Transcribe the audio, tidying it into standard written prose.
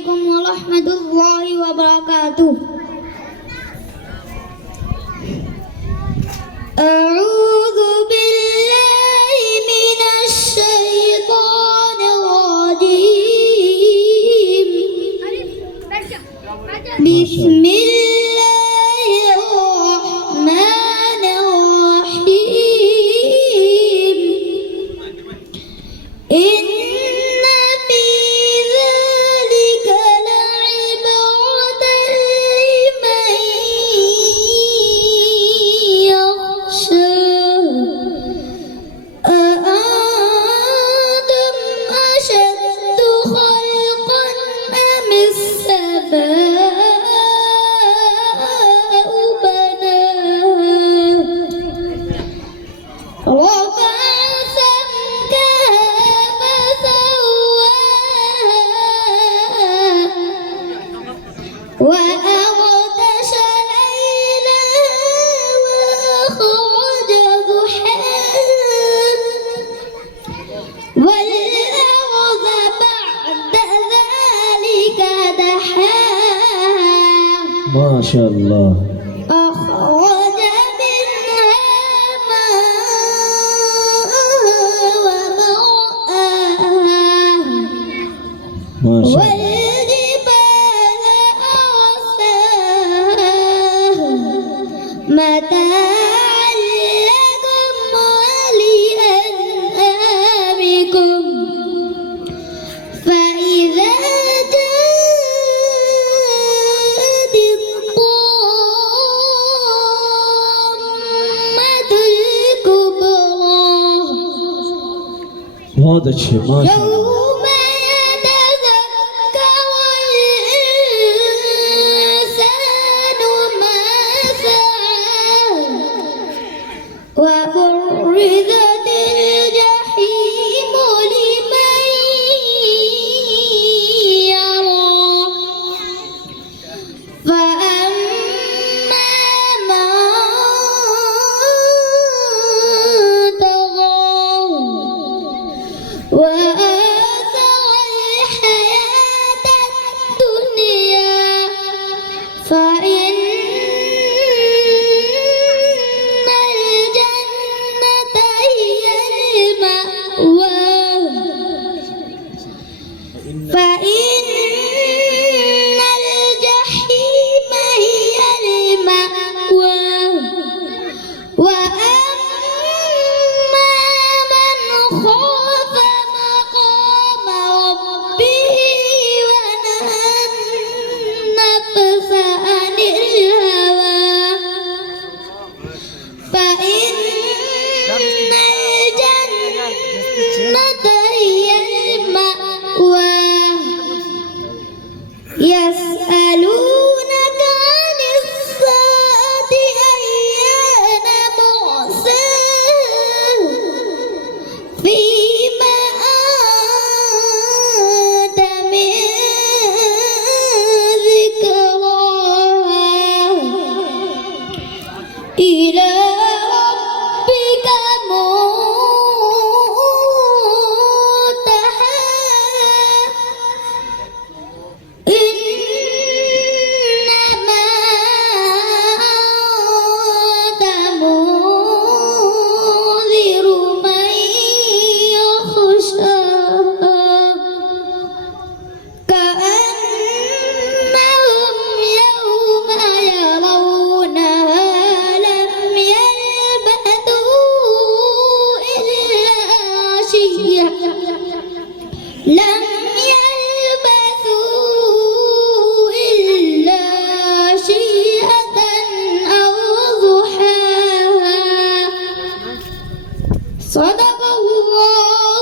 عليكم ورحمة الله وبركاته. أعوذ بالله من الشيطان الرجيم. بسم الله الرحمن الرحيم. إن في ذلك لعبرة لمن يخشى. أأنتم أشد خلقا أم السماء بناها رفع سمكها فسواها وأغطش ليلها وأخرج ضحاها والأرض بعد ذلك دحاها ما شاء الله. أخرج منها ماءها ومرعاها ما شاء الله. والجبال أرساها متاعا لكم ولأنعامكم فإذا جاءت الطامة الكبرى هذا الشيء ما شاء الله. يوم يتذكر الإنسان ما سعى وبرزت الجحيم لمن يرى فأما من طغى وآثر الحياة الدنيا فإن الجنة هي المأوى فإن الجحيم هي المأوى وأما من خاف مقام ربه ونهى النفس عن الهوى فإن الجنة هي المأوى يسألونك عن الساعة أيان مرساها فيما أنت من ذكراها إلى ربك منتهاها إنما أنت منذر من يخشاها كأنهم يوم يرونها لم يلبثوا إلا عشية أو ضحاها صدق الله